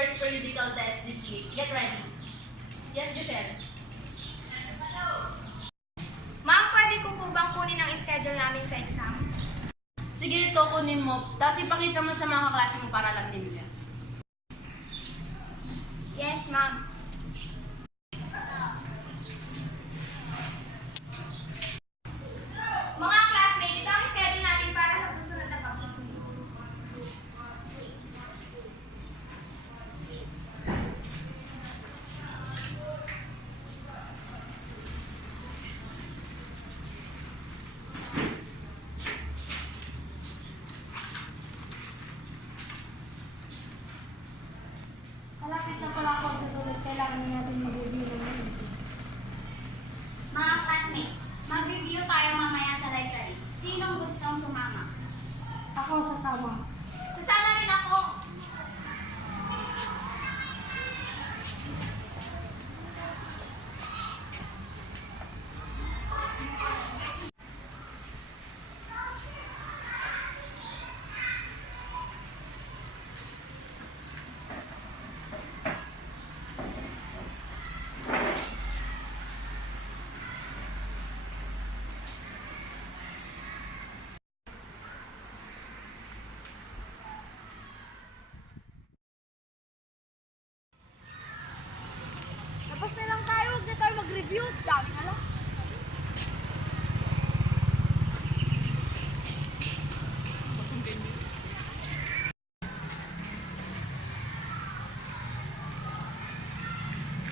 first periodical test this week. Get ready. Yes, Giselle? Ma'am, pwede ko po bang kunin ang schedule namin sa exam? Sige, ito kunin mo. Tapos ipakita mo sa mga kaklase mo para alam din nila. Yes, ma'am. Mga classmates, ito ang schedule natin para sa susunod na pagsusunod. Malapit na pala ako sa sulit. Kailangan natin mag-review ng Mga classmates, mag-review tayo mamaya sa library. Sinong gustong sumama? Ako sasama. Susama rin ako. Tapos na lang tayo. Huwag na tayo mag-review. Dami na lang.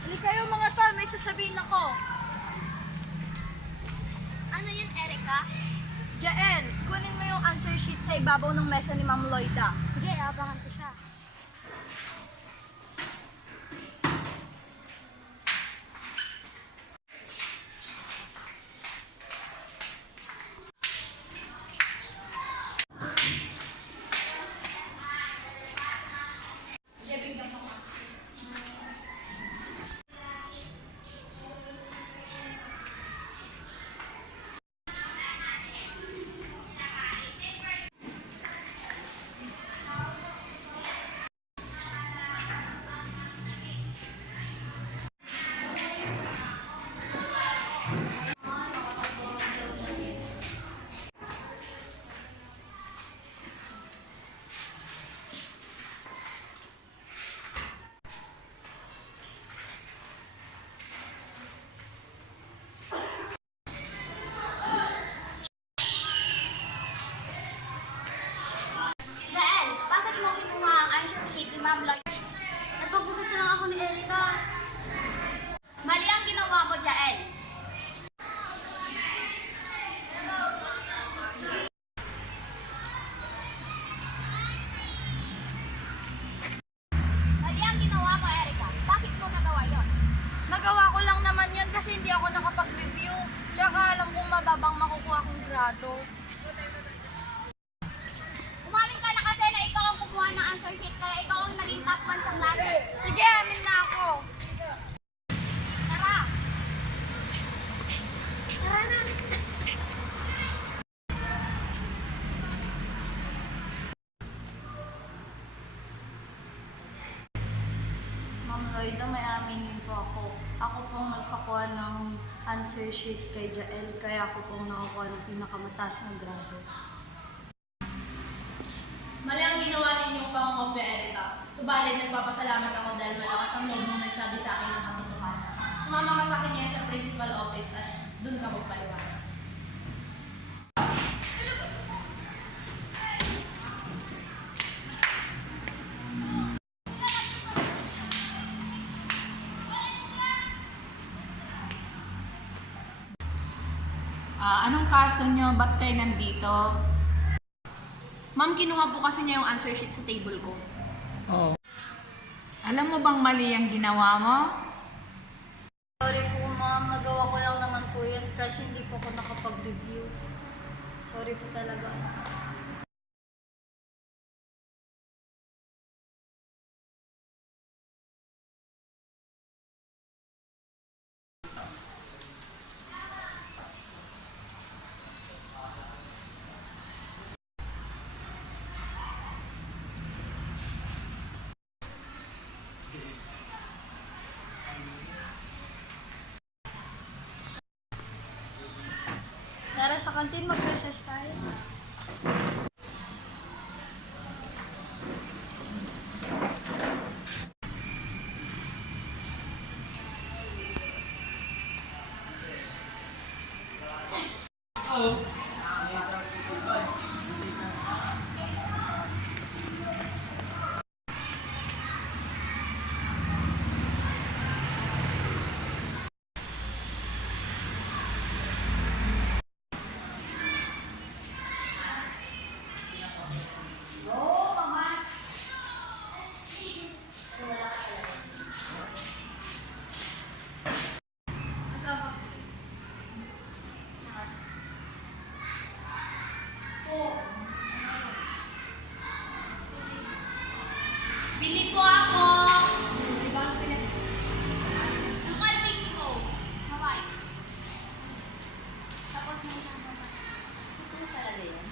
Hali kayo mga tol. May sasabihin ako. Ano yun, Erica? Jael, kunin mo yung answer sheet sa ibabaw ng mesa ni Ma'am Loida. Sige, abangan ko siya. Jael, bakit mo kinuha ang answer sheet ni Ma'am Lloyd? Nagpapuntas lang ako ni Erica. Mali ang ginawa mo, Jael. Mali ang ginawa mo, Erica. Bakit mo nagawa yun? Nagawa ko lang naman yun kasi hindi ako nakapag-review. Tsaka alam kong mababang makukuha kong grado. Umamin ka na kasi na ikaw ang kumuha ng answer sheet kaya ikaw ang naging top 1 sa klase. Sige, amin na ako. Tara! Tara na. Ma'am Loida, may aminin po ako. Ako pong nagpakuha ng answer sheet kay Jael, kaya ako pong nakakuha ng pinakamataas na grado. Mali ang ginawa ninyong pangungopya, Erica. Subalit, nagpapasalamat ako dahil malakas ang loob mong nagsabi sa akin ng katotohanan. Sumama ka sa akin ngayon sa principal office at doon ka magpaliwanag. Anong kaso nyo? Ba't kayo nandito? Ma'am, kinuha po kasi niya yung answer sheet sa table ko. Alam mo bang mali ang ginawa mo? Sorry po ma'am, nagawa ko lang naman po yun kasi hindi po ako nakapag-review. Sorry po talaga. Tara sa kantin, mag-recess tayo. Bili po ako. Local tingin ko. Hawaii. Tapos may isang naman. Ito talaga yan.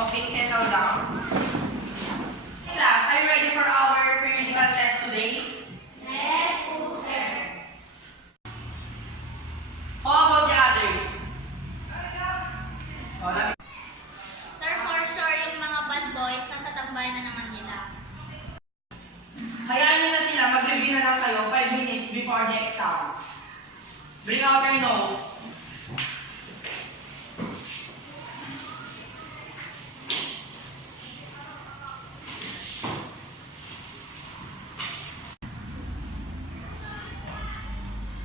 Okay, settle down. Class, are you ready for our periodical test today? Yes, sir. How about the others? Oh, Sir, for sure yung mga bad boys nasa tambayan na naman nila. hayaan nyo na sila, mag-review na lang kayo 5 minutes before the exam. Bring out your notes.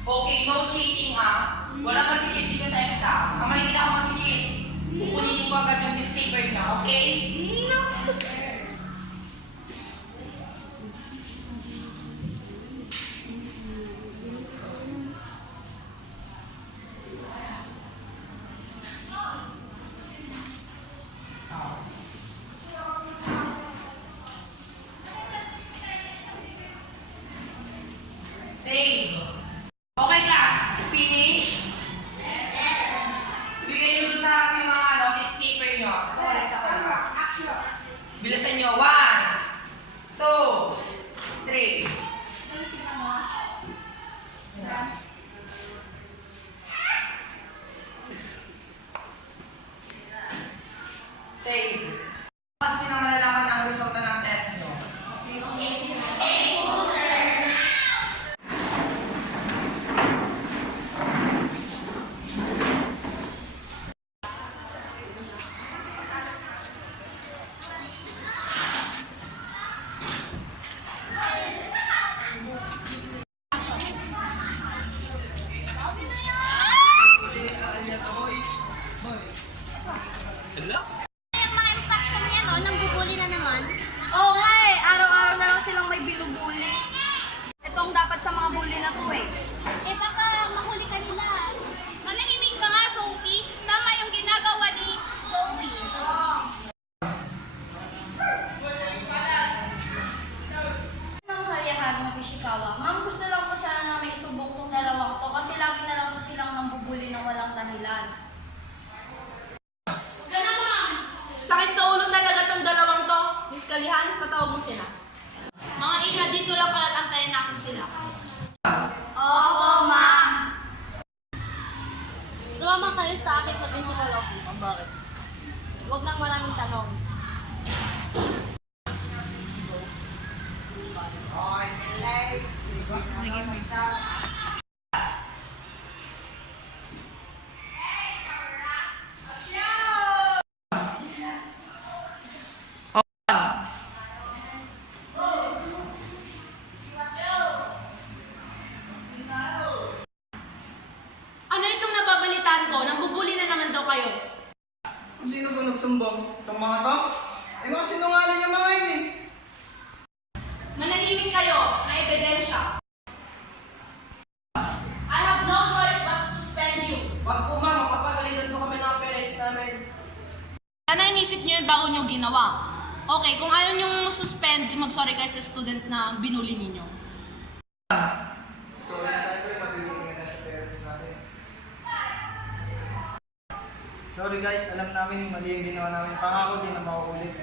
Okay, no cheating ha. Wala mag-cheat dito sa exam. Kung hindi na ako mag-cheat, kukunin ko agad yung paper niya, okay? No, sir. Save. Okay, class. Finish? Yes, bigyan nyo dun sa harap yung mga notice paper nyo. Correct ako diba? Bilisan nyo. 1, 2, 3. Save. Kasi na malalaman ang resulta ng test nyo. Yung mga impacto niya, no? Nang bubuli na naman. Oo nga eh, araw-araw na lang silang may binubuli. Ito ang dapat sa mga bully na to eh. Eh baka mahuli ka nila. Manahimik ka nga, Sophie. Tama yung ginagawa ni Zoe. Ang kaliyahan mo, Pishikawa. Ma'am, gusto lang po sana na may isubok tong dalawang to kasi lagi na lang po silang nambubuli ng walang dahilan. Sakit sa ulo talaga tong dalawang to. Miss Kalihan, patawag mo sila. Mga ina, dito lang kayo at antayin natin sila. Opo, ma'am. Sumama kayo sa akin sa principal office. Bakit? Huwag nang maraming tanong. Ano itong nababalitaan ko? Nambubuli na naman daw kayo. Sino ba nagsumbong? Itong mga to? Eh mga sinungaling yung mga yun eh. Manahimik manahimik kayo, may ebidensya. I have no choice but to suspend you. Wag po ma'am, mapapagalitan po kami ng parents namin. Ano inisip niyo yung bago niyo ginawa? Okay, kung ayaw niyong suspend, mag-sorry kayo sa student na binuli ninyo. Sorry tayo po, matulungin na sa parents natin. Sorry guys, alam namin mali yung ginawa namin. Pangako din na mauulit.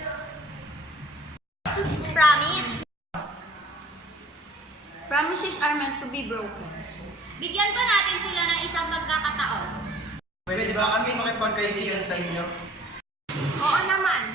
Promise? Promises are meant to be broken. Bigyan pa natin sila ng isang pagkakataon. Pwede ba kami makipagkaibigan sa inyo? Oo naman.